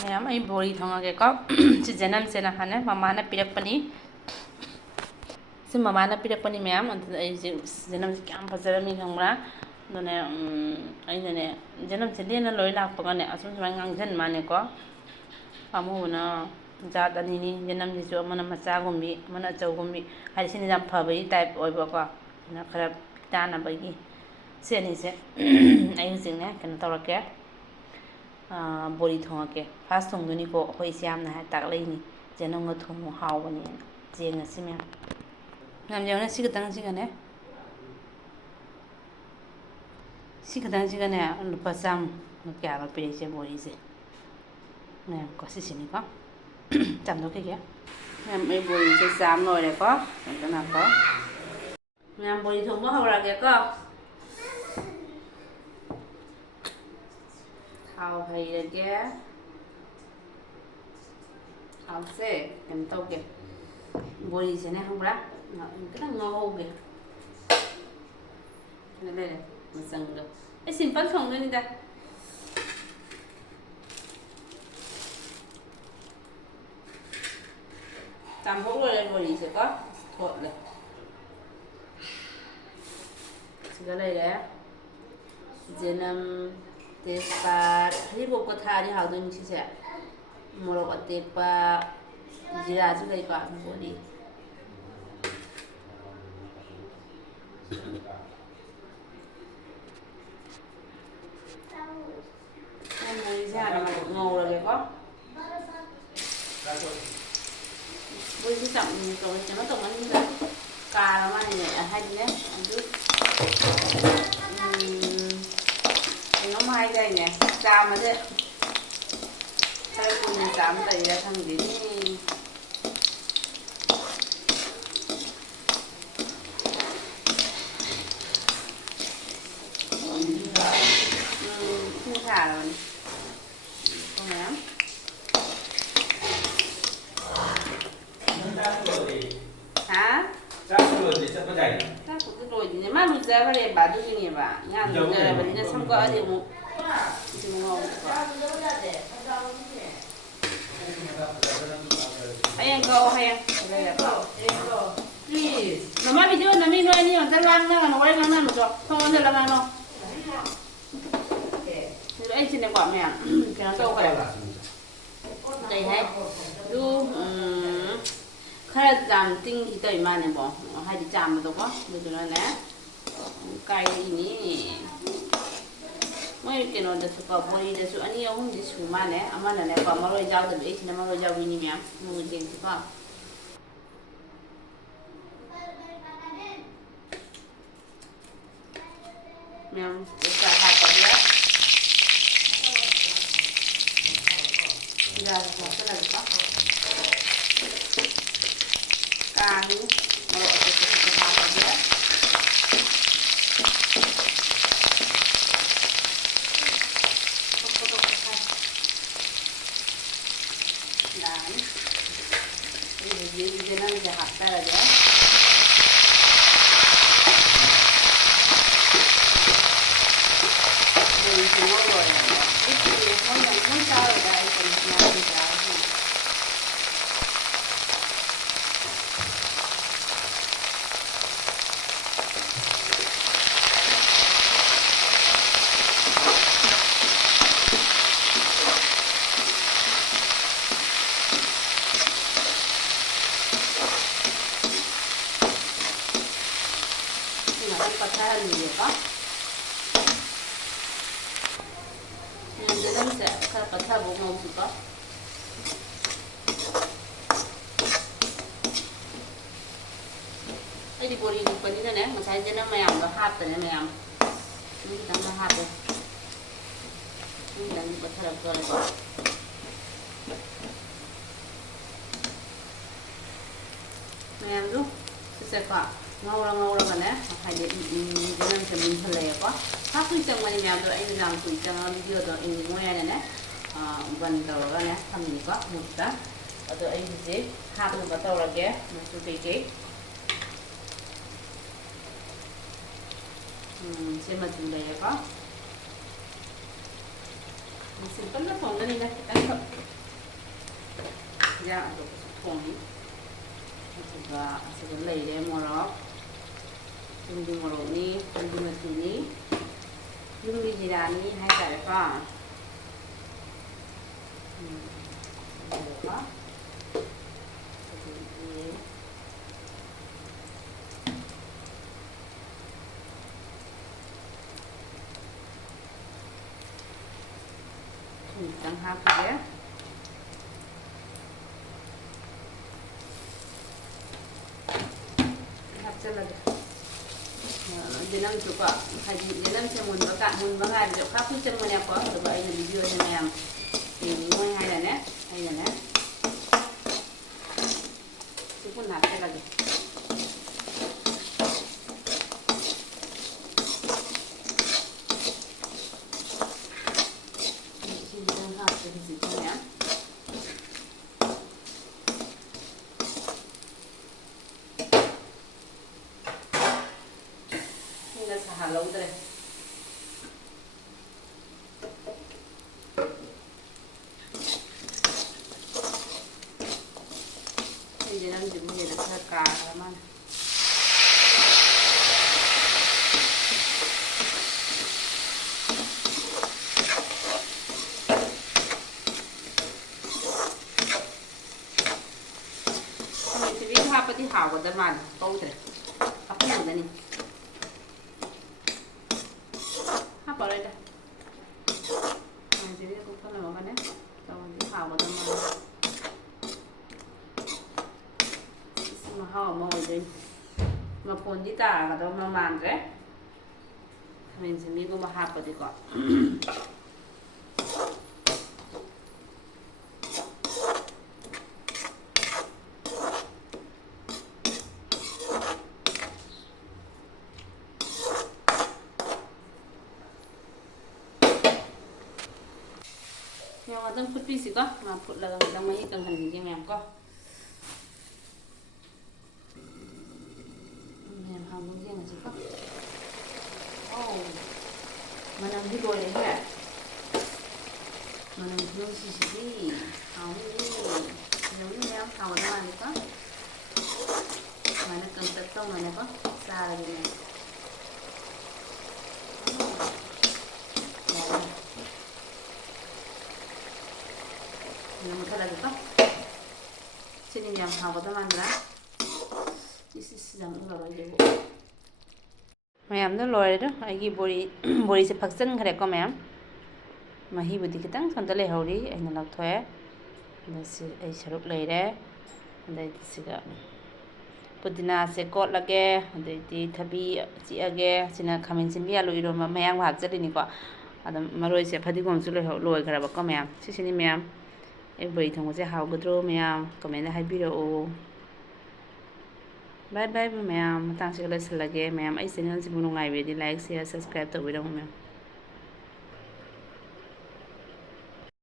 Mayam ay bori thongage ko si janam se na hane mama na pirakpani si mama na pirakpani mayam adu ai janam se kyam fazarami khangra done ai ne janam se lena loi lakpa ga ne asum samai ngangjan mane ko amu na jat ani ni janam ji jo mana macha gumbi mana chau gumbi hai sini jam phabai type oi ba ko na khara tana bagi se ni se ai sing ne kan tawake bori thongake fast thongduni ko hoi siam na ha tak leini jenong nga thong haw bani je nga simya ngam jang na sigatang sigane lupa sam no kya ba pe je bori je na ko si sini ko cham do ke kya ngam e bori je sam no re ko na ko ngam bori thong ba hawra ke ko thao hay là cái thao xe kèm tàu kìa bồi gì này không ra cái nó ngô kìa đây đây một sừng được cái xin phát không nữa đi ta tạm hỗ rồi đây bồi gì sẽ có thuận này cái này đấy jenam tepat ini buku thari hal tu ni sih morok tepa jira juga ikut bodi ini sih ada ngau lagi kok bodi sih tak kalau cuma tu mana ni kalau mana ni ada ni aduh nó mai đây nè sao mà thế sao cùng mình chạm tay ra thằng gì không thả rồi không lắm hả rồi thì mà lúc giờ phải để bà đi như vậy bà nhà lúc giờ bà đi ra xong có gì một ngon hay anh go hay anh please mama video na mình nói đi on tao lang na nó quay ngang một chỗ không ăn được lang đâu rồi anh xin để quả mẹ cái nó đâu cái đây hay du khá giảm tinh thì tới mà này bỏ hay đi chạm được không? Được rồi nè, cái ini, mấy cái nó được có bồi được số anh yêu không được số mà nè, ama nè có mà rồi giao được ít nè mà rồi giao ini mẹ, mua tiền thì có. Mẹ, cái sao hạt có gì á? Giờ nó sẽ là gì kami mau kita apa dia dan ini jangan jahat saja ini semua boleh itu semua yang pun tahu dari penyakit pacaran dia pak yang dalam saya pacar mau suka di bori di pani na masaya dyan na mayam lahat na mayam ini kita lahat ini lang pacarab ko rin mayam tu sisa ngau ra mana hai de jangan semin halai ko ha kui chang mani mayam do ai lang kui chang video do in mo ya ne ban to ra ne tham ni ko mutta ado ai je ha tu ba to ra ke mu pe ke xem mà chừng này có mình xin tấm nó phòng đây nè ꯏꯟꯖꯥꯡ ꯑꯇꯣꯞꯄꯁꯨ ꯊꯣꯡꯉꯤ ꯑꯗꯨꯒ ꯑꯁꯤꯗ ꯂꯩꯔꯦ ꯃꯣꯔꯣꯛ ꯌꯨꯝꯒꯤ ꯃꯣꯔꯣꯛꯅꯤ ꯌꯨꯝꯒꯤ ꯃꯆꯨꯅꯤ ꯌꯨꯝꯒꯤ ꯖꯤꯔꯥꯅꯤ ꯍꯥꯏꯇꯥꯔꯦꯀꯣ ꯑꯗꯨꯒ khitang hapage hapchalage dinam chupa haji dinam se munba ga jo kha pu chang mane ko do ba ina video ne mayam ni moi hai ne aina ne supun hapchalage sahalautre ini dalam jumlah yang terkait mana ini jadi apa di hawa daman tahu deh apa yang ada nih apa lagi? Jadi aku kan lama kan ya, tahu di hawa daman. Semua hawa mau jadi, mau pun di ta atau mau mandre, kami seminggu mau apa di kok. Yang ada putih sih kok, mamput lah kadang mahi kangkang hijau yang kok. Yang hamil je nasi kok. Oh, mana di boleh ya? Mana belum sih? Hamil ni yang hamil mana kok? Mana kangkang tu mana kok? Salah ni. Yang mana lagi kok? Sini yang hawa tu mana? Isi sedang ular aja bu. Mayam tu lor itu, lagi bori se faksan kare ko mayam. Mahi budi kita kan tale hauri, ini nak thoe. Nasi saruk lere, ada siga. Pudina se kot lage, ada di thabi ciage, sini kami simbi alu iru mayam hak jadi ni ko. Ada maroi se phadi gom sule loi kare ko mayam. Sini mayam. Bori thongba hawgadro mayam comment da haibirao bye bye mayam matang se loisilage mayam ai channel sibu nungai be di like share subscribe tawbiramo mayam